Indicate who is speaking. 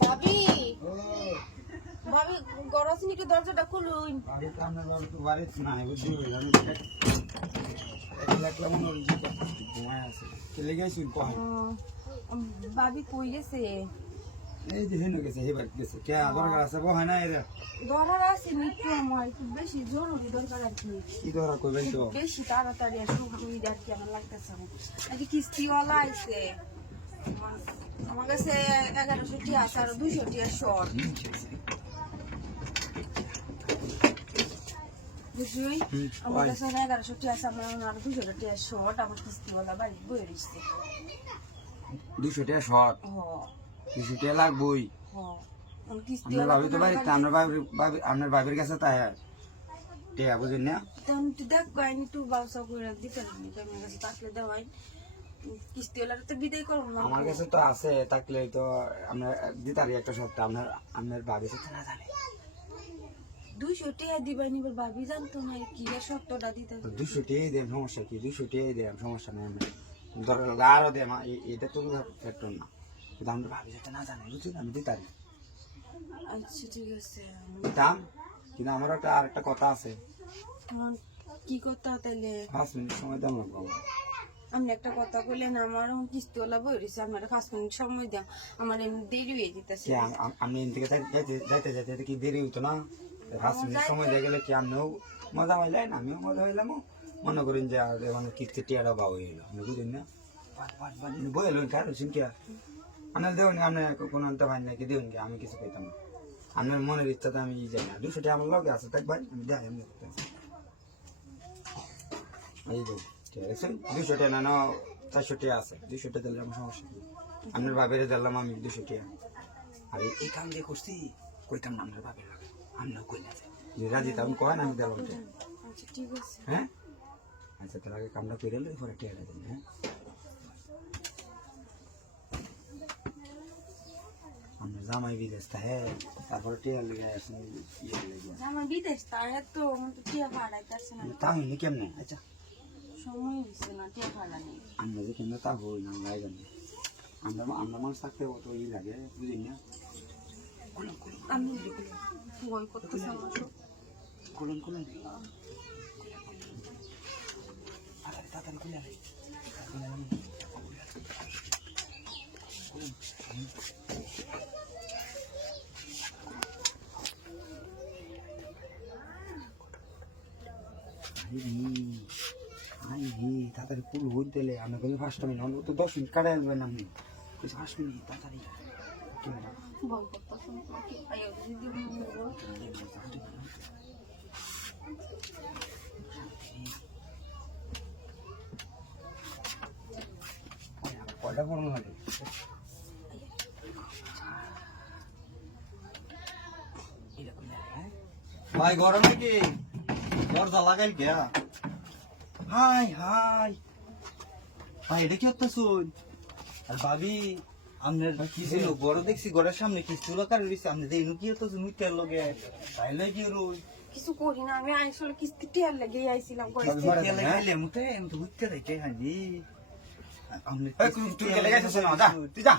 Speaker 1: ভাবি। ভাবি গরজ নিকে দরজাটা খুলুন।
Speaker 2: বাড়িতে আপনার বাবা তো যে ঘুমায় আছে এই যে হেন গেছে? এবার গেছে কে আদর আছে বহায় না এরা
Speaker 1: দরার আছে মৃত্যু আমার, একটু বেশি দরকার তাড়াতাড়ি আর সুই আর কি কিস্তিওয়ালা আইছে। আমার- কাছে এগারোশো টি আছে আর দুইশো টি শর্ট। বুঝলি? আমার কাছে এগারোশো টি আছে আমার আর দুইশো টি শর্ট। আমার কিস্তিওয়ালা বাড়ি
Speaker 2: দুশো শর্ট। লাগবই আপনার ভাবি তো বাবির আপনার বাবির কাছে তাই টেয়া বুঝেন না?
Speaker 1: দেখ তুই ব্যবসা করে দিতে পারবি আমার কাছে দেওয়াই। কিস্তিওয়ালার তো বিদায় করব না।
Speaker 2: আমার কাছে তো আছে থাকলে তো আমরা দিতারি একটা সপ্তাহ আপনার সাথে না জানে।
Speaker 1: দুইশো টাকা দিবাই নিবার ভাবি জানতো না কি এর সত্যটা দিতে।
Speaker 2: দুশো টাকাই দেন সমস্যা কি? দুশো টাকাই দেন সমস্যা নেই আমার। দরকার হলে আরও দেন এ- এটা তো ফ্যাক্টর না। কিন্তু আমরা ভাবি না জানে আমি দিতারি।
Speaker 1: আচ্ছা ঠিক আছে।
Speaker 2: দিতাম কিন্তু আমার একটা আর একটা কথা আছে।
Speaker 1: কি তাইলে
Speaker 2: পাঁচ মিনিট সময় দাম লাগবো আমার।
Speaker 1: আপনি একটা কথা বললেন আমার এখন কিস্তিওয়ালা বই রয়েছে আপনার পাঁচ মিনিট সময় দাও আমার এমনি দেরি হয়ে যেতেছে।
Speaker 2: আম- আম- আমি এদিকে যাইতে যাইতে কি দেরি হইতো না? পাঁচ মিনিট সময় দিয়ে গেলে কি আপনিও মজা হইলেন আমিও মজা হইলাম। মনে করেন যে আর মানে কিস্তি টিয়াটা বা হয়ে গেল আপনি বুঝলেন না? বই কার আর? আপনার দেবেন আপনি কোনো আনতে পারেন নাকি? দেবেন কি আমি কিছু পেতাম না। আপনার মনের ইচ্ছাতে আমি ই যাই না। দুশো টাকা আমার লগে আছে তাই ভাই আমি যাই আমি এই যে। আছে দুশো টাকা না চারশো টাকা আছে। দুশো টাকা দিলে আমার সমস্যা কি? আপনার বাবেরে দিলাম আমি দুশো টাকা আর এই- কাম দিয়ে করছি? কইতাম না আপনার বাবের লাগে আমরাও কই না যে রাজি তখন কয় না আমি দেবো টাকা
Speaker 1: আচ্ছা
Speaker 2: হ্যাঁ? আচ্ছা তোর আগে কামটা করে এলো পরে টিয়াটা দিন হ্যাঁ? আমরা জামাই বিদেশ তা হ্যাঁ? তারপরে টিয়া লেগে আসেন ইয়ে লেগে
Speaker 1: আমার বিদেশ তো আমার তো টিয়া ভাড়াইতেছে না।
Speaker 2: তা কেমনে? আচ্ছা।
Speaker 1: সময় হয়েছে না টিয়া ভাড়া নেই
Speaker 2: আমরা যে কেন তা হই না আমরা জানি আমরা আমরা মানুষ থাকতে অত ই লাগে বুঝি না কুলন কুলন
Speaker 1: আমি বই করতেছে আমার সব।
Speaker 2: কুলন কুলন আরে তাড়াতাড়ি কুলে আরে কুলে আরে আই তাড়াতাড়ি কুল হইতে দিলে আমি কিন্তু ফার্স্ট মিনিট অন্তত তো দশ মিনিট কাটাই আনবেন আপনি ফার্স্ট মিনিট তাড়াতাড়ি। পড়ানো লাগে?
Speaker 3: ভাই গরমে কি দরজা লাগাই গিয়া। হাই হাই। ভাই এটা কি হতেছুন আর ভাবি আপনার কি ছিল? বড় দেখছি ঘরের সামনে কি চুলা কারে রয়েছে? আপনি যে কি হতেছুন উইটার লগে? তাইলে কি রই?
Speaker 1: কিছু করি না আমি আসলে কিস্তি টিয়ার লেগে আইছিলাম
Speaker 2: হ্যাঁ?
Speaker 3: খাইলে মুতে আমি তো হানি আপনি
Speaker 2: তুই- তুই গেলে গেছিস না, যা, তুই যা।